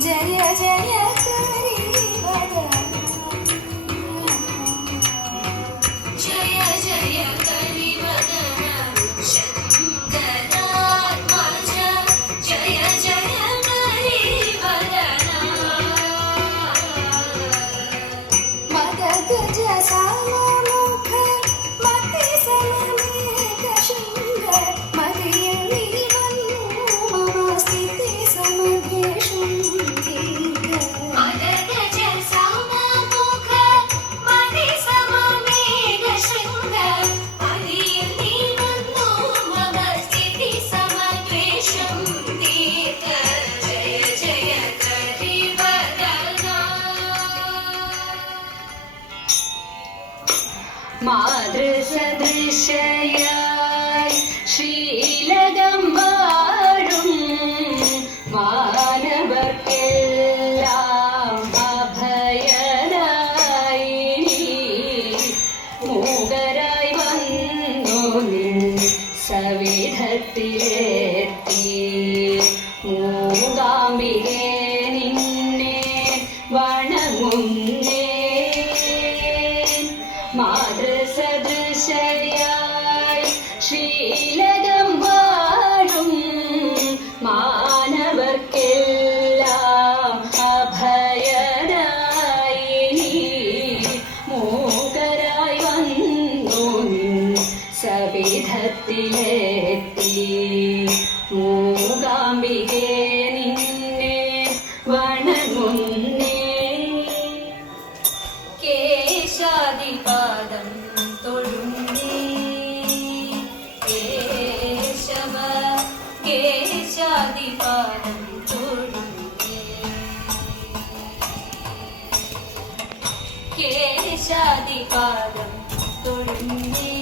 借夜借夜 മാതൃസദൃശയായി ശ്രീലകം പാടും മാനവർക്കെല്ലാം അഭയനായി മൂകരായി വന്നു നിൻ സവിധത്തിലെത്തി. മൂകാംബികെ നിന്നെ വണങ്ങുന്നു. മനുഷ്യരായി ശ്രീലകം വാഴും അഭയദായി മൂകരായി വന്നു സവിധത്തിലെത്തി മൂകാംബികേ കേശാദിപാദം കേശാദിപാദം തൊഴുന്നേ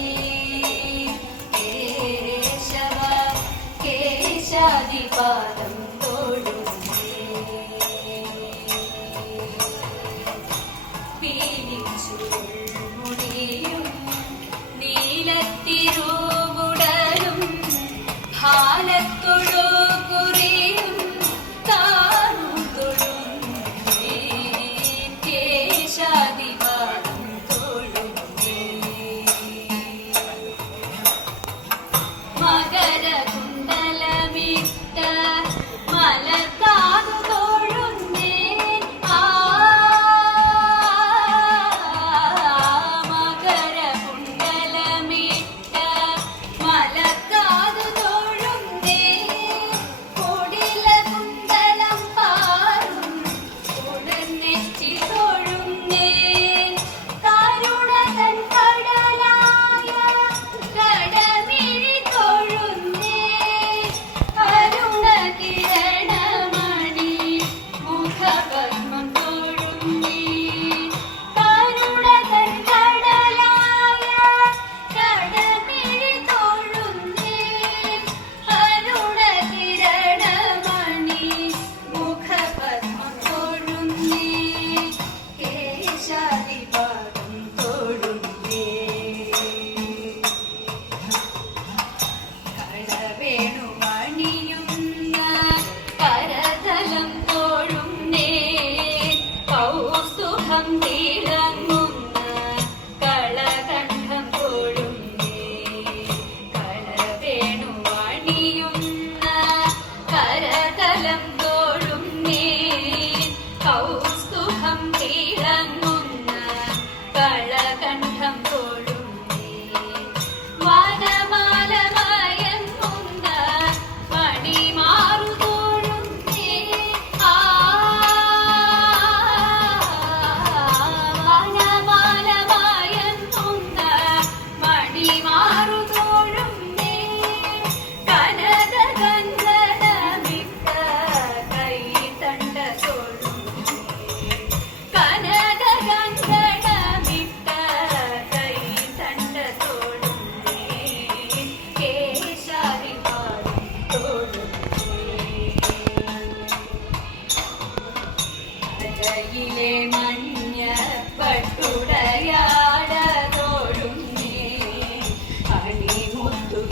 കേശവ കേശാദിപാദം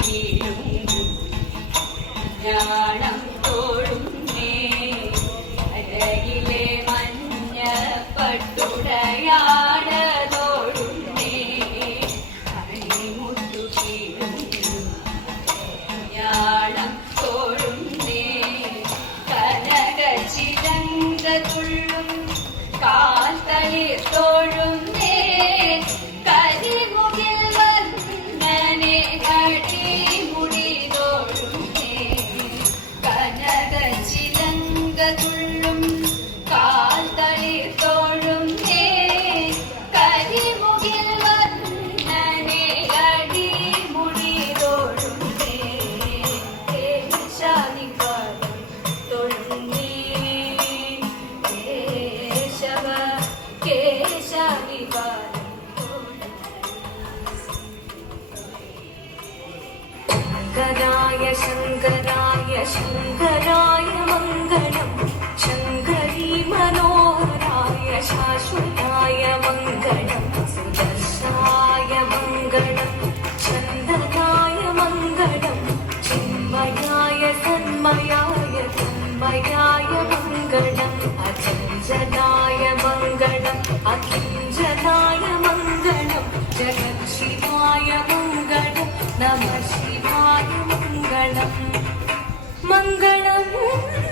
വീഴും ശങ്കരായ മംഗളം. ശങ്കരീ മനോഹരായ ശാശ്വതായ മംഗളം. സുദർശായ മംഗളം. ചന്ദനായ മംഗളം. ചിന്മയായ സന്മയായ തന്മയായ മംഗളം. അചഞ്ചനായ മംഗളം. അകിഞ്ചനായ മംഗളം. ജഗശിവായ മംഗളം. നമ ശിവായ മംഗളം മംഗളം